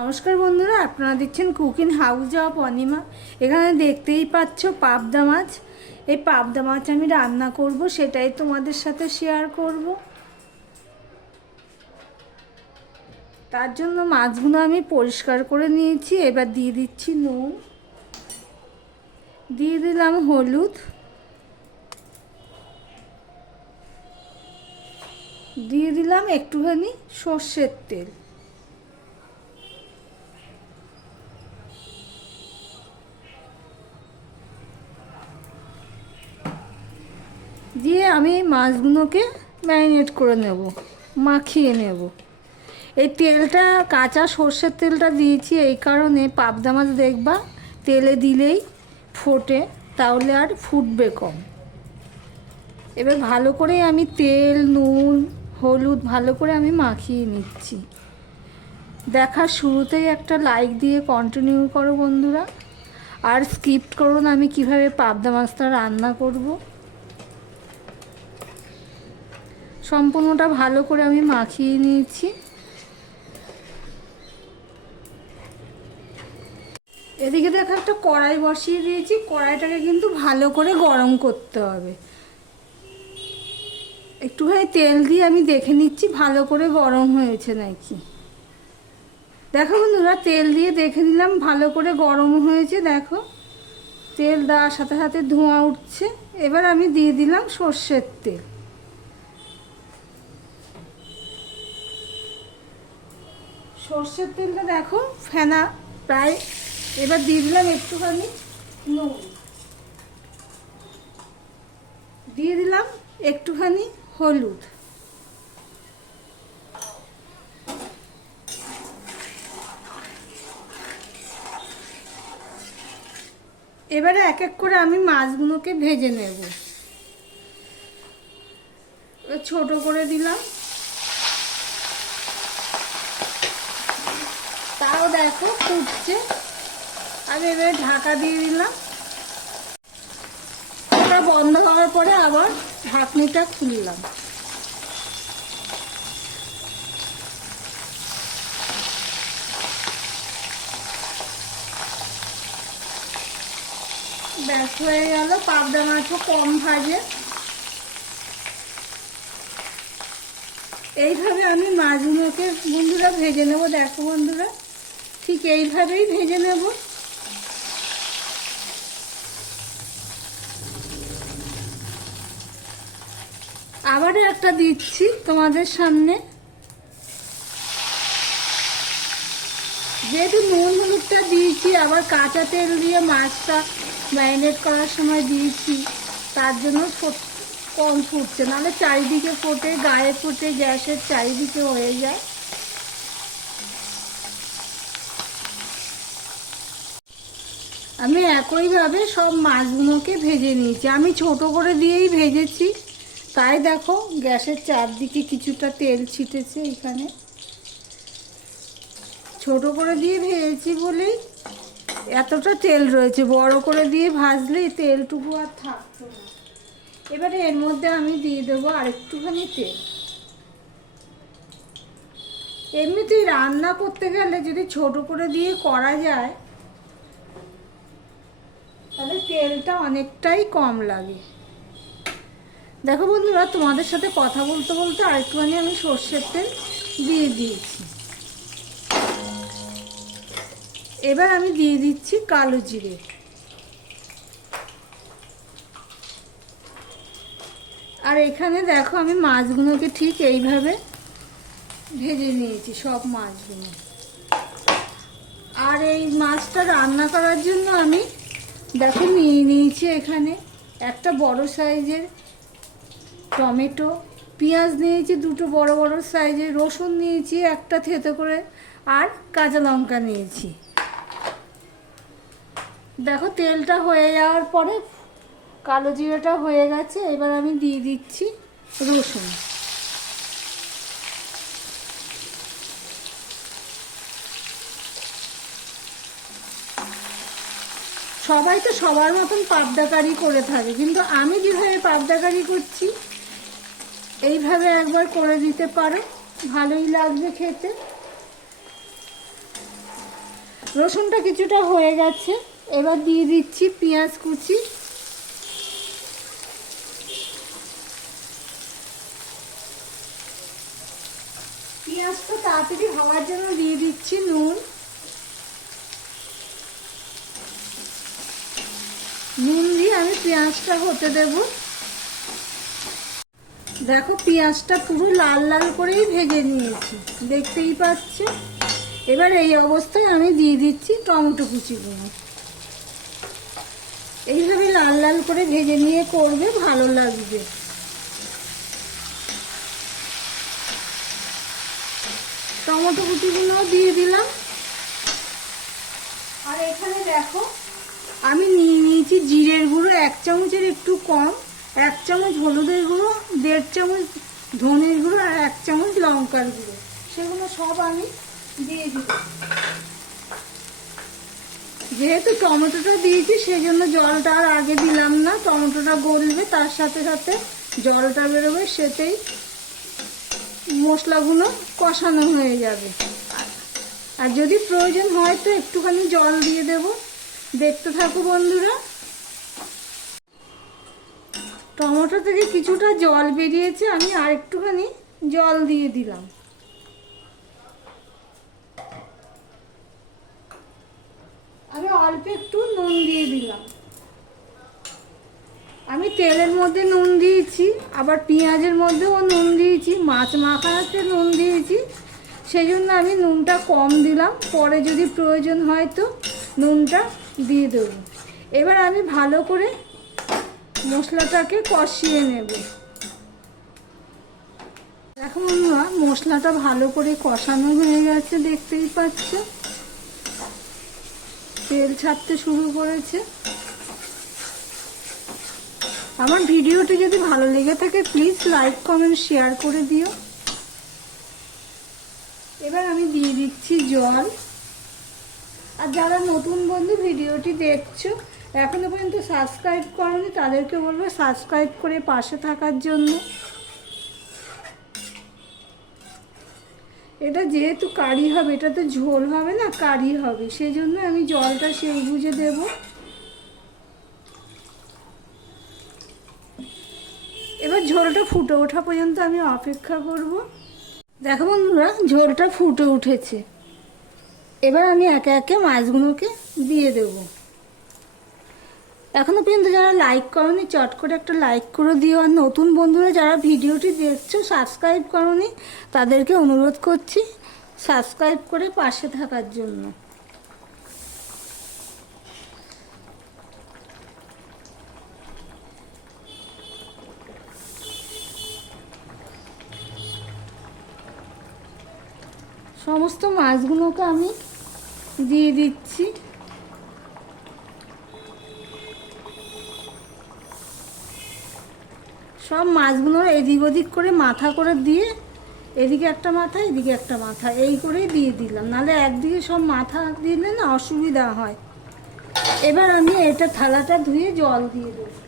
নমস্কার বন্ধুরা, আপনারা দেখছেন কুকিং হাউস অফ অনিমা। এখানে দেখতেই পাচ্ছ পাবদা মাছ। এই পাবদা মাছ আমি রান্না করব, সেটাই তোমাদের সাথে শেয়ার করব। তার জন্য মাছগুলো আমি পরিষ্কার করে নিয়েছি, এবার দিয়ে দিচ্ছি নুন। দিয়ে দিলাম হলুদ। দিয়ে দিলাম একটুখানি সর্ষের তেল। দিয়ে আমি মাছগুলোকে ম্যারিনেট করে নেব, মাখিয়ে নেব। এই তেলটা, কাঁচা সর্ষের তেলটা দিয়েছি এই কারণে পাবদা মাছ দেখবা, তেলে দিলেই ফোটে, তাহলে আর ফুটবে কম। এবার ভালো করে আমি তেল, নুন, হলুদ ভালো করে আমি মাখিয়ে নিচ্ছি। দেখার শুরুতেই একটা লাইক দিয়ে কন্টিনিউ করো বন্ধুরা। আর স্কিপ করুন আমি কীভাবে পাবদা মাছটা রান্না করব। সম্পূর্ণটা ভালো করে আমি মাখিয়ে নিয়েছি। এদিকে দেখো একটা কড়াই বসিয়ে দিয়েছি, কড়াইটাকে কিন্তু ভালো করে গরম করতে হবে। একটুখানি তেল দিয়ে আমি দেখে নিচ্ছি, ভালো করে গরম হয়েছে নাকি। দেখো বন্ধুরা, তেল দিয়ে দেখে নিলাম, ভালো করে গরম হয়েছে, দেখো। তেল দেওয়ার সাথে সাথে ধোঁয়া উঠছে। এবার আমি দিয়ে দিলাম সর্ষের তেল। সর্ষের তেলটা দেখো, ফেনা, প্রায়। এবার দিয়ে দিলাম একটুখানি নুন। দিয়ে দিলাম একটুখানি হলুদ। এবারে এক এক করে আমি মাছগুলোকে ভেজে নেব। ছোট করে দিলাম। দেখো ফুটছে। আমি এবারে ঢাকা দিয়ে দিলাম। ওটা বন্ধ করার পরে আবার ঢাকনিটা খুললাম। ব্যাস, হয়ে গেল। পাবদা মাছও কম ভাজে। এইভাবে আমি মাছগুলোকে বন্ধুরা ভেজে নেব। দেখো বন্ধুরা। ঠিক এইভাবেই ভেজে নেব। আবারও একটা দিচ্ছি তোমাদের সামনে। যেহেতু নুন হলুদটা দিয়েছি, আবার কাঁচা তেল দিয়ে মাছটা ম্যারিনেট করার সময় দিয়েছি, তার জন্য কম ফুটছে। নাহলে চারিদিকে ফোটে, গায়ে ফোটে, গ্যাসের চারিদিকে হয়ে যায়। আমি একইভাবে সব মাছগুলোকে ভেজে নিয়েছি। আমি ছোট করে দিয়েই ভেজেছি। তাই দেখো, গ্যাসের চারদিকে কিছুটা তেল ছিটেছে এখানে। ছোট করে দিয়ে ভেজেছি বলেই এতটা তেল রয়েছে। বড় করে দিয়ে ভাজলে তেলটুকু আর থাকতো না। এবারে এর মধ্যে আমি দিয়ে দেবো আরেকটুখানি তেল। এমনিতেই রান্না করতে গেলে যদি ছোট করে দিয়ে করা যায় তাহলে তেলটা অনেকটাই কম লাগে। দেখো বন্ধুরা, তোমাদের সাথে কথা বলতে বলতে আরেকটুখানি আমি সর্ষের তেল দিয়ে দিয়েছি। এবার আমি দিয়ে দিচ্ছি কালো জিরে। আর এখানে দেখো আমি মাছগুলোকে ঠিক এইভাবে ভেজে নিয়েছি, সব মাছগুলো। আর এই মাছটা রান্না করার জন্য আমি দেখো নিয়ে নিয়েছি এখানে একটা বড় সাইজের টমেটো, পেঁয়াজ নিয়েছি দুটো বড় বড় সাইজের, রসুন নিয়েছি একটা থেতো করে আর কাঁচা লঙ্কা নিয়েছি। দেখো তেলটা হয়ে যাওয়ার পরে কালো জিরাটা হয়ে গেছে, এবার আমি দিয়ে দিচ্ছি রসুন। সবাই তো সবার মতন পাবদা কারি থাকে, কিন্তু আমি যেভাবে পাবদা কারি করছি, এইভাবে একবার করে দিতে পারো, ভালোই লাগবে খেতে। রসুনটা কিছুটা হয়ে গেছে, এবার দিয়ে দিচ্ছি পেঁয়াজ কুচি। পেঁয়াজটা তাড়াতাড়ি হওয়ার জন্য দিয়ে দিচ্ছি নুন। নুন দিয়ে আমি পেঁয়াজটা হতে দেব। দেখো পেঁয়াজটা পুরো লাল লাল করেই ভেজে নিয়েছি, দেখতেই পাচ্ছ? এবার এই অবস্থায় আমি দিয়ে দিচ্ছি টমেটো কুচিগুলো এইভাবে লাল লাল করে ভেজে নিয়ে করবে, ভালো লাগবে। টমেটো কুচিগুলো দিয়ে দিলাম। আর এখানে দেখো আমি নিয়ে নিয়েছি জিরের গুঁড়ো, এক চামচের একটু কম, এক চামচ হলুদের গুঁড়ো, দেড় চামচ ধনের গুঁড়ো আর এক চামচ লঙ্কার গুঁড়ো। সেগুলো সব আমি দিয়ে দিব যেহেতু টমেটোটা দিয়েছি সেই জন্য জলটা আর আগে দিলাম না। টমেটোটা গলবে, তার সাথে সাথে জলটা বেরোবে সেটাই মশলাগুলো কষানো হয়ে যাবে। আর যদি প্রয়োজন হয় তো একটুখানি জল দিয়ে দেব। দেখতে থাকো বন্ধুরা। টমেটো থেকে কিছুটা জল বেরিয়েছে, আমি আর একটুখানি জল দিয়ে দিলাম। আমি অল্প একটু নুন দিয়ে দিলাম। আমি তেলের মধ্যে নুন দিয়েছি, আবার পেঁয়াজের মধ্যেও নুন দিয়েছি, মাছ মাখাতে নুন দিয়েছি। সেই জন্য আমি নুনটা কম দিলাম, পরে যদি প্রয়োজন হয় তো নুনটা দিয়ে দেবো। এবার আমি ভালো করে মশলাটাকে কষিয়ে নেব। দেখো বন্ধুরা, মশলাটা ভালো করে কষানো হয়ে গেছে, দেখতেই পাচ্ছ। তেল ছাড়তে শুরু করেছে। আমার ভিডিওটি যদি ভালো লেগে থাকে প্লিজ লাইক কমেন্ট শেয়ার করে দিও। এবার আমি দিয়ে দিচ্ছি জল। আর যারা নতুন বন্ধু ভিডিওটি দেখছ, এখনও পর্যন্ত সাবস্ক্রাইব করনি, তাদেরকে বলব সাবস্ক্রাইব করে পাশে থাকার জন্য। এটা যেহেতু কারি হবে, এটা তো ঝোল হবে না, কারি হবে। সেই জন্য আমি জলটা সেই বুঝে দেবো। এবার ঝোলটা ফুটে ওঠা পর্যন্ত আমি অপেক্ষা করব। দেখো বন্ধুরা, ঝোলটা ফুটে উঠেছে। এবার আমি একে একে মাছগুলোকে দিয়ে দেব। এখনও পর্যন্ত যারা লাইক করনি, চট করে একটা লাইক করে দিও। আর নতুন বন্ধুরা যারা ভিডিওটি দেখছ সাবস্ক্রাইব করনি, তাদেরকে অনুরোধ করছি সাবস্ক্রাইব করে পাশে থাকার জন্য। সমস্ত মাছগুলোকে আমি দিয়ে দিচ্ছি। সব মাছগুলো এদিক ওদিক করে মাথা করে দিয়ে এদিকে একটা মাথা, এদিকে একটা মাথা, এই করেই দিয়ে দিলাম। নাহলে একদিকে সব মাথা দিলে না অসুবিধা হয়। এবার আমি এটা থালাটা ধুয়ে জল দিয়ে দেবো।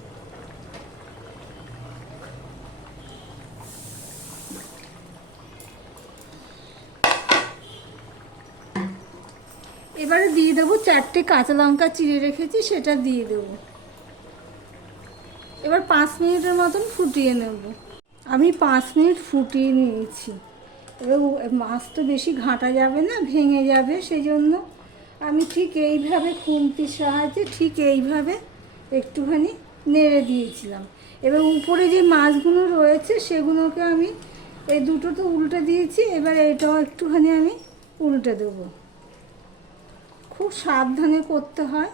এবারে দিয়ে দেবো চারটে কাঁচা লঙ্কা চিড়ে রেখেছি, সেটা দিয়ে দেবো। এবার পাঁচ মিনিটের মতন ফুটিয়ে নেব। আমি পাঁচ মিনিট ফুটিয়ে নিয়েছি। এবার মাছ তো বেশি ঘাঁটা যাবে না, ভেঙে যাবে সেই জন্য আমি ঠিক এইভাবে খুন্তির সাহায্যে ঠিক এইভাবে একটুখানি নেড়ে দিয়েছিলাম। এবার উপরে যে মাছগুলো রয়েছে, সেগুলোকে আমি এই দুটো তো উল্টে দিয়েছি, এবার এটাও একটুখানি আমি উল্টে দেবো। খুব সাবধানে করতে হয়।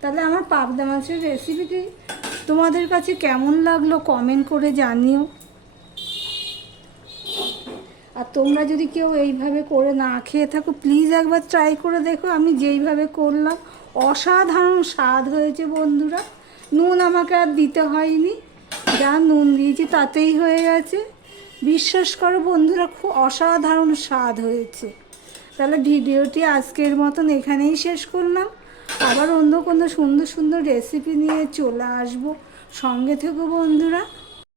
তাহলে আমার পাবদা মাছের রেসিপিটি তোমাদের কাছে কেমন লাগল কমেন্ট করে জানিও। আর তোমরা যদি কেউ এইভাবে করে না খেয়ে থাকো প্লিজ একবার ট্রাই করে দেখো। আমি যেইভাবে করলাম, অসাধারণ স্বাদ হয়েছে বন্ধুরা। নুন আমাকে আর দিতে হয়নি। যা নুন দিয়েছি তাতেই হয়ে গেছে। বিশ্বাস করো বন্ধুরা, খুব অসাধারণ স্বাদ হয়েছে। তাহলে ভিডিওটি আজকের মতন এখানেই শেষ করলাম। আবার অন্য কোনো সুন্দর সুন্দর রেসিপি নিয়ে চলে আসব। সঙ্গে থেকো বন্ধুরা।